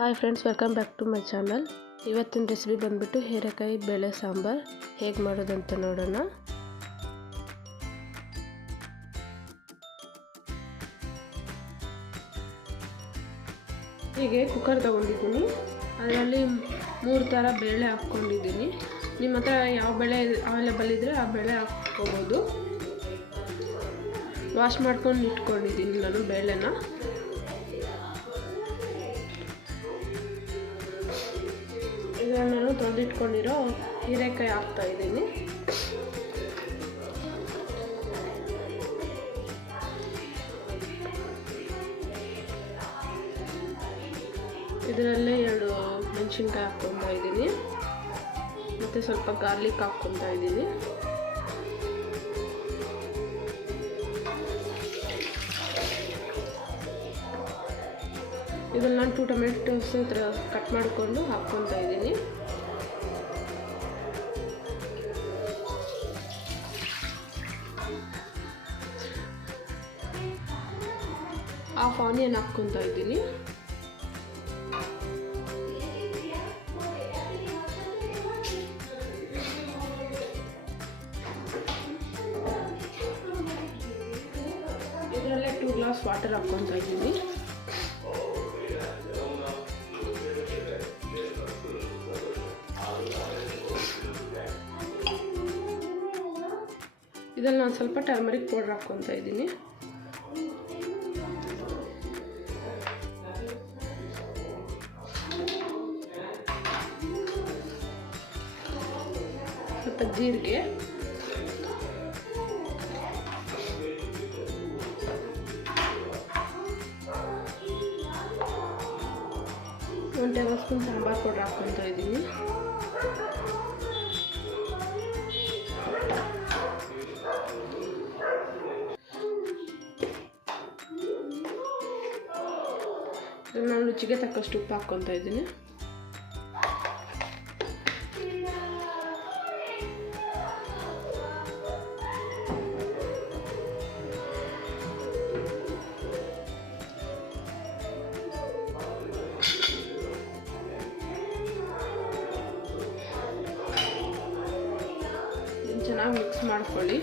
Hi friends, welcome back to my channel. ಇವತ್ತಿನ recipe ಬಂದ್ಬಿಟ್ಟು ಹೀರೆಕಾಯಿ ಬೇಳೆ ಸಾಂಬಾರ್ ಹೇಗೆ ಮಾಡೋದಂತ ನೋಡೋಣ. ಹೀಗೆ ಕುಕ್ಕರ್ ತೊಗೊಂಡಿದ್ದೀನಿ. ಅದರಲ್ಲಿ 3 ಥರ ಬೇಳೆ ಹಾಕ್ಕೊಂಡಿದ್ದೀನಿ. ನಿಮ್ಮ ಹತ್ರ ಯಾವ ಬೇಳೆ ಅವೈಲೇಬಲ್ ಇದ್ದರೆ ಆ ಬೇಳೆ ಹಾಕ್ಕೋಬೋದು. ವಾಶ್ ಮಾಡ್ಕೊಂಡು ಇಟ್ಕೊಂಡಿದ್ದೀನಿ ನಾನು ಬೇಳೆನ. ಇದನ್ನು ನಾನು ತೊಳೆದಿಟ್ಕೊಂಡಿರೋ ಹೀರೆಕಾಯಿ ಹಾಕ್ತಾಯಿದ್ದೀನಿ. ಇದರಲ್ಲೇ 2 ಮೆಣಸಿನ್ಕಾಯಿ ಹಾಕ್ಕೊತಾ ಇದ್ದೀನಿ ಮತ್ತು ಸ್ವಲ್ಪ ಗಾರ್ಲಿಕ್ ಹಾಕ್ಕೊತಾ ಇದ್ದೀನಿ. ಇದನ್ನು ನಾನು 2 ಟೊಮೆಟೊಸ್ ಕಟ್ ಮಾಡಿಕೊಂಡು ಹಾಕ್ಕೊತಾ ಇದ್ದೀನಿ. ಹಾಫ್ ಆನಿಯನ್ ಹಾಕ್ಕೊತಾ ಇದ್ದೀನಿ. ಇದರಲ್ಲೇ 2 ಗ್ಲಾಸ್ ವಾಟರ್ ಹಾಕ್ಕೊತಾ ಇದ್ದೀನಿ. ಇದರಲ್ಲಿ ನಾನು ಸ್ವಲ್ಪ ಟರ್ಮರಿಕ್ ಪೌಡರ್ ಹಾಕ್ಕೊತಾ ಇದ್ದೀನಿ. ಸ್ವಲ್ಪ ಜೀರಿಗೆ, ಒಂದು ಟೇಬಲ್ ಸ್ಪೂನ್ ಸಾಂಬಾರ್ ಪೌಡರ್ ಹಾಕ್ಕೊತಾ ಇದ್ದೀನಿ. ನಾನು ರುಚಿಗೆ ತಕ್ಕಷ್ಟು ಉಪ್ಪು ಹಾಕ್ಕೊತಾ ಇದ್ದೀನಿ. ಚೆನ್ನಾಗಿ ಮಿಕ್ಸ್ ಮಾಡ್ಕೊಳ್ಳಿ.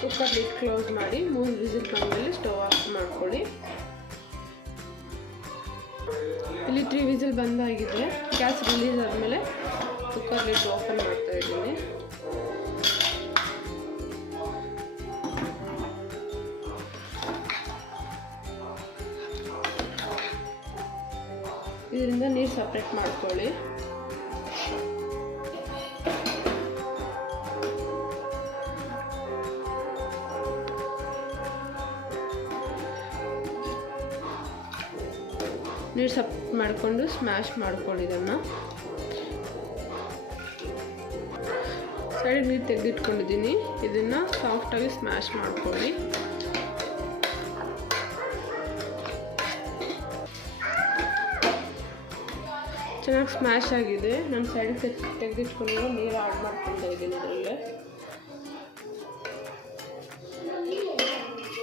ಕುಕ್ಕರ್ ಲಿಡ್ ಕ್ಲೋಸ್ ಮಾಡಿ 3 ವಿಸಿಲ್ ಬಂದಲ್ಲಿ ಸ್ಟವ್ ಆಫ್ ಮಾಡ್ಕೊಳ್ಳಿ. ಇಲ್ಲಿ 3 ವಿಸಿಲ್ ಬಂದಾಗಿದೆ. ಗ್ಯಾಸ್ ರಿಲೀಸ್ ಆದಮೇಲೆ ಕುಕ್ಕರ್ ಲಿಡ್ ಓಪನ್ ಮಾಡ್ತಾ ಇದ್ದೀನಿ. ಇದರಿಂದ ನೀರು ಸಪ್ರೇಟ್ ಮಾಡ್ಕೊಳ್ಳಿ. ನೀರು ಸಪ್ರೇಟ್ ಮಾಡಿಕೊಂಡು ಸ್ಮ್ಯಾಶ್ ಮಾಡ್ಕೊಳ್ಳಿ. ಇದನ್ನು ಸೈಡಿಗೆ ನೀರು ತೆಗೆದಿಟ್ಕೊಂಡಿದ್ದೀನಿ. ಇದನ್ನು ಸಾಫ್ಟಾಗಿ ಸ್ಮ್ಯಾಶ್ ಮಾಡ್ಕೊಳ್ಳಿ. ಚೆನ್ನಾಗಿ ಸ್ಮ್ಯಾಶ್ ಆಗಿದೆ. ನಾನು ಸೈಡಿಗೆ ತೆಗೆದಿಟ್ಕೊಂಡಿರೋ ನೀರು ಆ್ಯಡ್ ಮಾಡ್ಕೊತಾ ಇದ್ದೀನಿ.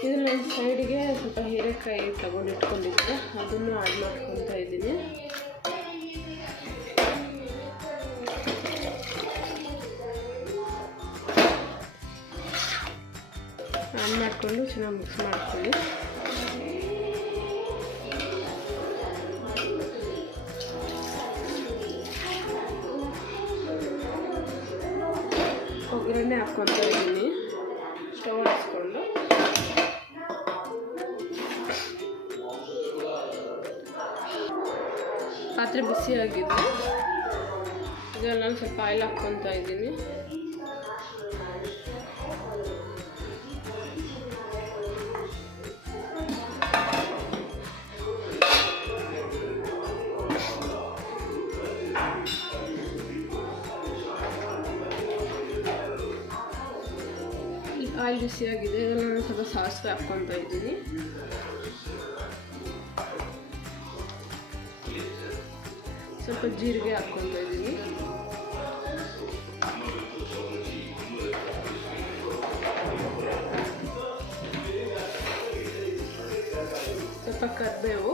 ಇದರಲ್ಲಿ ನಾನು ಸೈಡಿಗೆ ಸ್ವಲ್ಪ ಹೀರೆಕಾಯಿ ತಗೊಂಡಿಟ್ಕೊಂಡಿದ್ದೆ, ಅದನ್ನು ಆ್ಯಡ್ ಮಾಡ್ಕೊತಾ ಇದ್ದೀನಿ. ಆ್ಯಡ್ ಮಾಡಿಕೊಂಡು ಚೆನ್ನಾಗಿ ಮಿಕ್ಸ್ ಮಾಡ್ಕೊಳ್ಳಿ. ಒಗ್ಗರಣೆ ಹಾಕ್ಕೊತಾ ಇದ್ದೀನಿ. ಸ್ಟವ್ ಹಚ್ಕೊಂಡು ಪಾತ್ರೆ ಬಿಸಿಯಾಗಿದೆ. ಇದರಲ್ಲಿ ನಾನು ಸ್ವಲ್ಪ ಆಯಿಲ್ ಹಾಕ್ಕೊತಾ ಇದ್ದೀನಿ. ಆಯಿಲ್ ಬಿಸಿಯಾಗಿದೆ. ಇದರಲ್ಲಿ ನಾನು ಸ್ವಲ್ಪ ಸಾಸಿವೆ ಹಾಕ್ಕೊತಾ ಇದ್ದೀನಿ. ಸ್ವಲ್ಪ ಜೀರಿಗೆ ಹಾಕ್ಕೊತಾ ಇದ್ದೀನಿ. ಕರಿಬೇವು.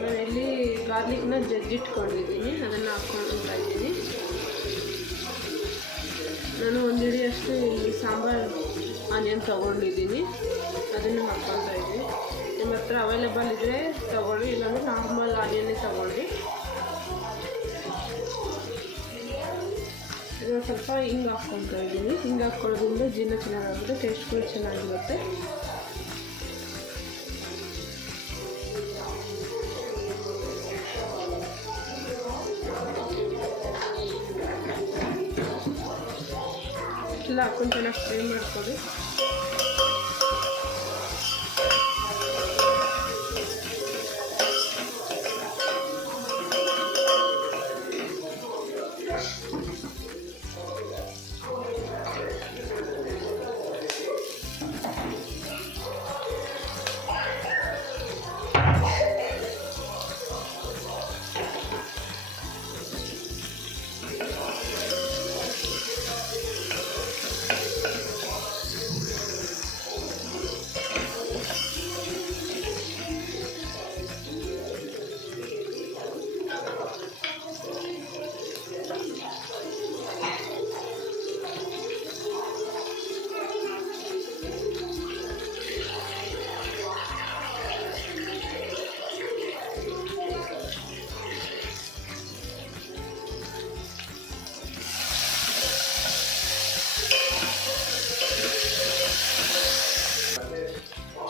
ನಾನಿಲ್ಲಿ ಗಾರ್ಲಿಕ್ನ ಜಜ್ಜಿಟ್ಕೊಂಡಿದ್ದೀನಿ, ಅದನ್ನು ಹಾಕ್ಕೊಳ್ತಾ ಇದ್ದೀನಿ. ನಾನು ಒಂದು ಹಿಡಿಯಷ್ಟು ಇಲ್ಲಿ ಸಾಂಬಾರು ಆನಿಯನ್ ತೊಗೊಂಡಿದ್ದೀನಿ, ಅದನ್ನು ಹಾಕ್ಕೊಳ್ತಾ ಇದ್ದೀನಿ. ನಿಮ್ಮ ಹತ್ರ ಅವೈಲೇಬಲ್ ಇದ್ದರೆ ತೊಗೊಳ್ಳಿ, ಇಲ್ಲಾಂದರೆ ನಾರ್ಮಲ್ ಆನಿಯನ್ನೇ ತೊಗೊಳ್ಳಿ. ಇದನ್ನು ಸ್ವಲ್ಪ ಹಿಂಗೆ ಹಾಕ್ಕೊಳ್ತಾ ಇದ್ದೀನಿ. ಹಿಂಗೆ ಹಾಕ್ಕೊಳ್ಳೋದ್ರಿಂದ ಜೀರ್ಣ ಚೆನ್ನಾಗಾಗುತ್ತೆ, ಟೇಸ್ಟ್ ಕೂಡ ಚೆನ್ನಾಗಿರುತ್ತೆ. ಎಲ್ಲ ಹಾಕೊಂಡು ಚೆನ್ನಾಗಿ ಫ್ರೈ ಮಾಡ್ಕೊಳ್ಳಿ.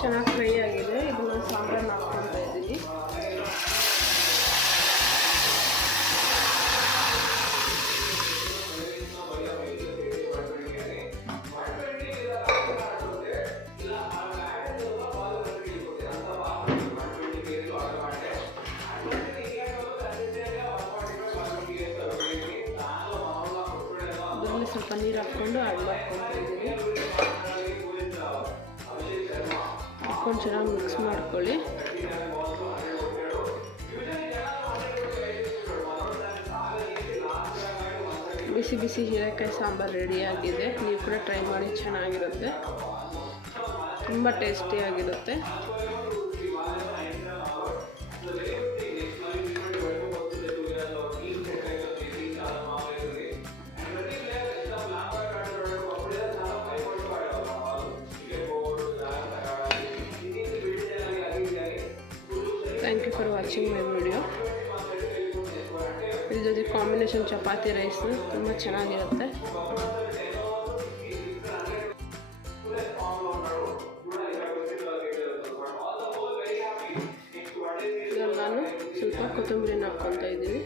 ಚೆನ್ನಾಗಿ ಫ್ರೈ ಆಗಿದೆ. ಇದನ್ನು ಸಾಂಬಾರನ್ನ ಹಾಕ್ಕೊಳ್ತಾ ಇದ್ದೀನಿ. ಇದರಲ್ಲಿ ಸ್ವಲ್ಪ ನೀರು ಹಾಕ್ಕೊಂಡು ಆ್ಯಡ್ ಮಾಡ್ಕೊಳ್ತಾ ಇದ್ದೀನಿ. ಹಾಕ್ಕೊಂಡು ಚೆನ್ನಾಗಿ ಮಿಕ್ಸ್ ಮಾಡ್ಕೊಳ್ಳಿ. ಬಿಸಿ ಬಿಸಿ ಹೀರೆಕಾಯಿ ಸಾಂಬಾರು ರೆಡಿಯಾಗಿದೆ. ನೀವು ಕೂಡ ಟ್ರೈ ಮಾಡಿ, ಚೆನ್ನಾಗಿರುತ್ತೆ, ತುಂಬ ಟೇಸ್ಟಿಯಾಗಿರುತ್ತೆ. Thank you for watching my video. ಇದ್ರ ಜೊತೆ ಕಾಂಬಿನೇಷನ್ ಚಪಾತಿ ರೈಸ್ ತುಂಬ ಚೆನ್ನಾಗಿರುತ್ತೆ. ಇವಾಗ ನಾನು ಸ್ವಲ್ಪ ಕೊತ್ತಂಬರಿನ ಹಾಕ್ಕೊತಾ ಇದ್ದೀನಿ.